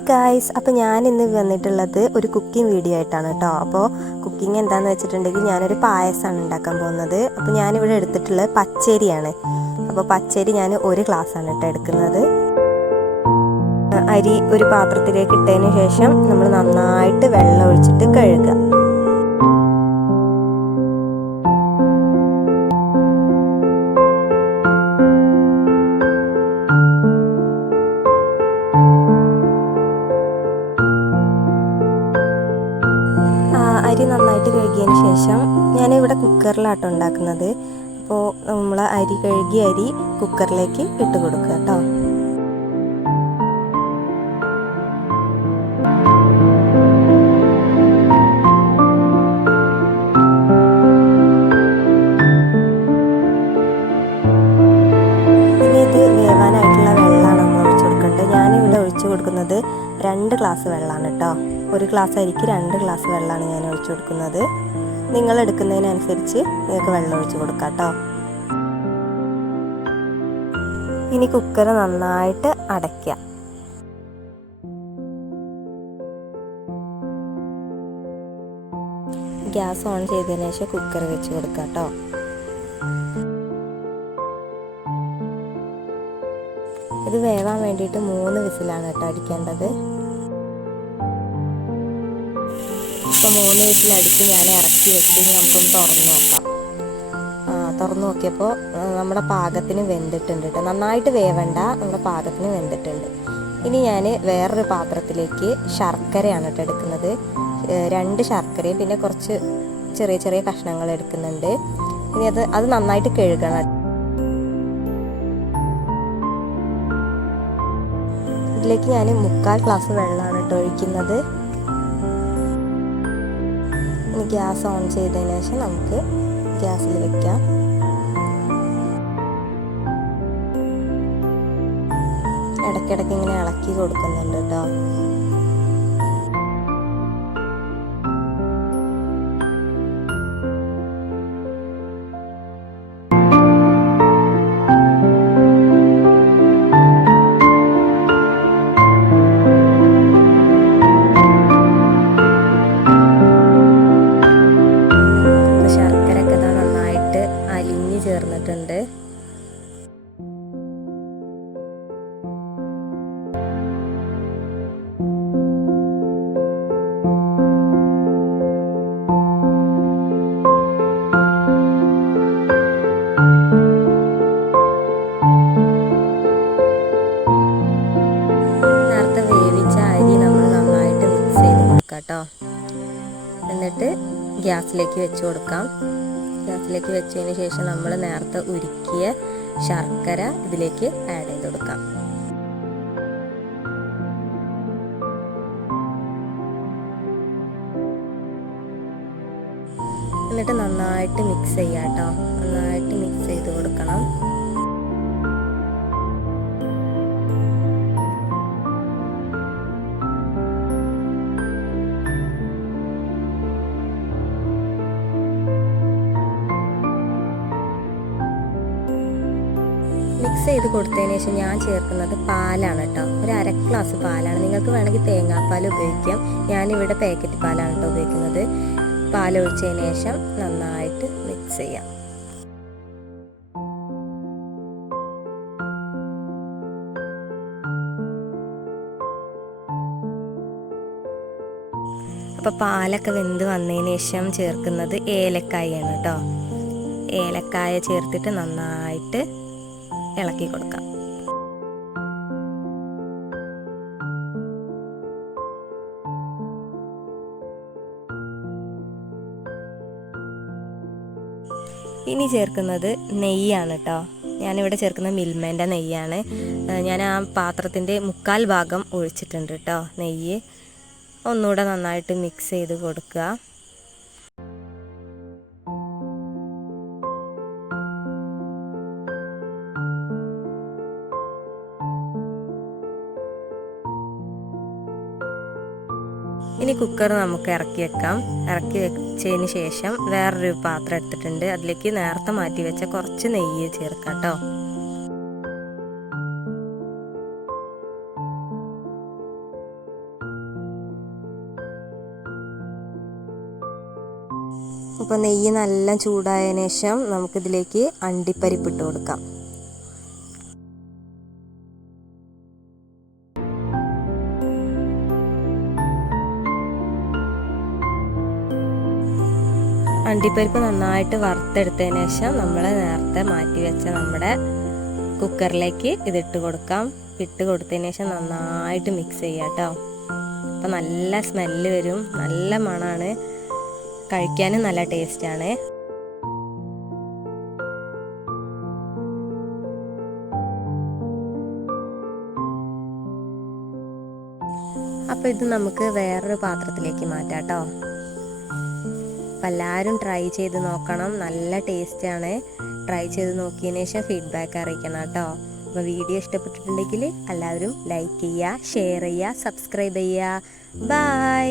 Hi guys, അപ്പോൾ ഞാൻ ഇന്ന് വന്നിട്ടുള്ളത് ഒരു കുക്കിംഗ് വീഡിയോ ആയിട്ടാണ് കേട്ടോ. അപ്പോൾ കുക്കിംഗ് എന്താണെന്ന് വെച്ചിട്ടുണ്ടെങ്കിൽ ഞാനൊരു പായസമാണ് ഉണ്ടാക്കാൻ പോകുന്നത്. അപ്പോൾ ഞാനിവിടെ എടുത്തിട്ടുള്ളത് പച്ചരിയാണ്. അപ്പോൾ പച്ചരി ഞാൻ ഒരു ഗ്ലാസ്സാണ് കേട്ടോ എടുക്കുന്നത്. അരി ഒരു പാത്രത്തിലേക്ക് ഇട്ടതിന് ശേഷം നമ്മൾ നന്നായിട്ട് വെള്ളം ഒഴിച്ചിട്ട് കഴുകുക. അരി നന്നായിട്ട് കഴുകിയതിന് ശേഷം ഞാനിവിടെ കുക്കറിലാട്ടോ ഉണ്ടാക്കുന്നത്. അപ്പോൾ നമ്മൾ കഴുകിയ അരി കുക്കറിലേക്ക് ഇട്ട് കൊടുക്കുക കേട്ടോ. ഇനി ഇത് വേവാനായിട്ടുള്ള വെള്ളമാണ് നമ്മൾ ഒഴിച്ചു കൊടുക്കേണ്ടത്. ഞാനിവിടെ ഒഴിച്ചു കൊടുക്കുന്നത് 2 ഗ്ലാസ് വെള്ളമാണ് കേട്ടോ. ഒരു ഗ്ലാസ് അരിക്ക് 2 ഗ്ലാസ് വെള്ളമാണ് ഞാൻ ഒഴിച്ചു കൊടുക്കുന്നത്. നിങ്ങൾ എടുക്കുന്നതിനനുസരിച്ച് നിങ്ങൾക്ക് വെള്ളം ഒഴിച്ചു കൊടുക്കാം കേട്ടോ. ഇനി കുക്കർ നന്നായിട്ട് അടയ്ക്കുക. ഗ്യാസ് ഓൺ ചെയ്തതിന് ശേഷം കുക്കർ വെച്ച് കൊടുക്കുക കേട്ടോ. ഇത് വേവാൻ വേണ്ടിയിട്ട് 3 വിസിലാണ് കേട്ടോ അടിക്കേണ്ടത്. ഇപ്പോൾ 3 വിസിലടിച്ച് ഞാൻ ഇറക്കി വെച്ച് നമുക്കൊന്ന് തുറന്ന് നോക്കാം. തുറന്ന് നോക്കിയപ്പോൾ നമ്മുടെ പാകത്തിന് വെന്തിട്ടുണ്ട് കേട്ടോ. നന്നായിട്ട് വേവണ്ട, നമ്മുടെ പാകത്തിന് വെന്തിട്ടുണ്ട്. ഇനി ഞാൻ വേറൊരു പാത്രത്തിലേക്ക് ശർക്കരയാണ് കേട്ടോ എടുക്കുന്നത്. 2 ശർക്കരയും പിന്നെ കുറച്ച് ചെറിയ ചെറിയ കഷ്ണങ്ങൾ എടുക്കുന്നുണ്ട്. ഇനി അത് നന്നായിട്ട് കഴുകണം. ഇതിലേക്ക് ഞാൻ 3/4 ഗ്ലാസ് വെള്ളമാണ് കേട്ടോ ഒഴിക്കുന്നത്. ഇനി ഗ്യാസ് ഓൺ ചെയ്തതിന് ശേഷം നമുക്ക് ഗ്യാസിൽ വെക്കാം. ഇടയ്ക്കിടയ്ക്ക് ഇങ്ങനെ ഇളക്കി കൊടുക്കുന്നുണ്ട് കേട്ടോ. ചേർന്നിട്ടുണ്ട്. നേരത്തെ വേവിച്ച അരി നമ്മൾ നന്നായിട്ട് മിക്സ് ചെയ്ത് കൊടുക്കാം കേട്ടോ. എന്നിട്ട് ഗ്യാസിലേക്ക് വെച്ച് കൊടുക്കാം. ഗ്യാസിലേക്ക് വെച്ചതിന് ശേഷം നമ്മൾ നേരത്തെ ഉരുക്കിയ ശർക്കര ഇതിലേക്ക് ആഡ് ചെയ്ത് കൊടുക്കാം. എന്നിട്ട് നന്നായിട്ട് മിക്സ് ചെയ്യാം കേട്ടോ. നന്നായിട്ട് മിക്സ് ചെയ്ത് കൊടുക്കണം. മിക്സ് ചെയ്ത് കൊടുത്തതിന് ശേഷം ഞാൻ ചേർക്കുന്നത് പാലാണ് കേട്ടോ. ഒരു 1/2 ഗ്ലാസ് പാലാണ്. നിങ്ങൾക്ക് വേണമെങ്കിൽ തേങ്ങാപ്പാൽ ഉപയോഗിക്കാം. ഞാനിവിടെ പാക്കറ്റ് പാലാണ് കേട്ടോ ഉപയോഗിക്കുന്നത്. പാലൊഴിച്ചതിന് ശേഷം നന്നായിട്ട് മിക്സ് ചെയ്യാം. അപ്പോൾ പാലൊക്കെ വെന്ത് വന്നതിന് ശേഷം ചേർക്കുന്നത് ഏലക്കായാണ് കേട്ടോ. ഏലക്കായ ചേർത്തിട്ട് നന്നായിട്ട് ഇളക്കി കൊടുക്കാം. ഇനി ചേർക്കുന്നത് നെയ്യാണ് കേട്ടോ. ഞാനിവിടെ ചേർക്കുന്നത് മിൽമേൻ്റെ നെയ്യാണ്. ഞാൻ ആ പാത്രത്തിൻ്റെ 3/4 ഭാഗം ഒഴിച്ചിട്ടുണ്ട് കേട്ടോ നെയ്യ്. ഒന്നുകൂടെ നന്നായിട്ട് മിക്സ് ചെയ്ത് കൊടുക്കുക. ഇനി കുക്കർ നമുക്ക് ഇറക്കി വെക്കാം. ഇറക്കി വെച്ചതിന് ശേഷം വേറൊരു പാത്രം എടുത്തിട്ടുണ്ട്. അതിലേക്ക് നേരത്തെ മാറ്റി വെച്ച കുറച്ച് നെയ്യ് ചേർക്കാം കേട്ടോ. അപ്പോൾ നെയ്യ് നല്ല ചൂടായതിനു ശേഷം നമുക്കിതിലേക്ക് അണ്ടിപ്പരിപ്പ് ഇട്ട് കൊടുക്കാം. അണ്ടിപ്പരിപ്പ് നന്നായിട്ട് വറുത്തെടുത്തതിന് ശേഷം നമ്മൾ നേരത്തെ മാറ്റി വെച്ച നമ്മുടെ കുക്കറിലേക്ക് ഇതിട്ട് കൊടുക്കാം. ഇട്ട് കൊടുത്തതിന് ശേഷം നന്നായിട്ട് മിക്സ് ചെയ്യാം കേട്ടോ. അപ്പോൾ നല്ല സ്മെല്ല് വരും, നല്ല മണമാണ്, കഴിക്കാനും നല്ല ടേസ്റ്റാണ്. അപ്പോൾ ഇത് നമുക്ക് വേറൊരു പാത്രത്തിലേക്ക് മാറ്റാം കേട്ടോ. അപ്പം എല്ലാവരും ട്രൈ ചെയ്ത് നോക്കണം, നല്ല ടേസ്റ്റാണ്. ട്രൈ ചെയ്ത് നോക്കിയതിന് ശേഷം ഫീഡ്ബാക്ക് അറിയിക്കണം കേട്ടോ. അപ്പോൾ വീഡിയോ ഇഷ്ടപ്പെട്ടിട്ടുണ്ടെങ്കിൽ എല്ലാവരും ലൈക്ക് ചെയ്യുക, ഷെയർ ചെയ്യുക, സബ്സ്ക്രൈബ് ചെയ്യുക. ബൈ.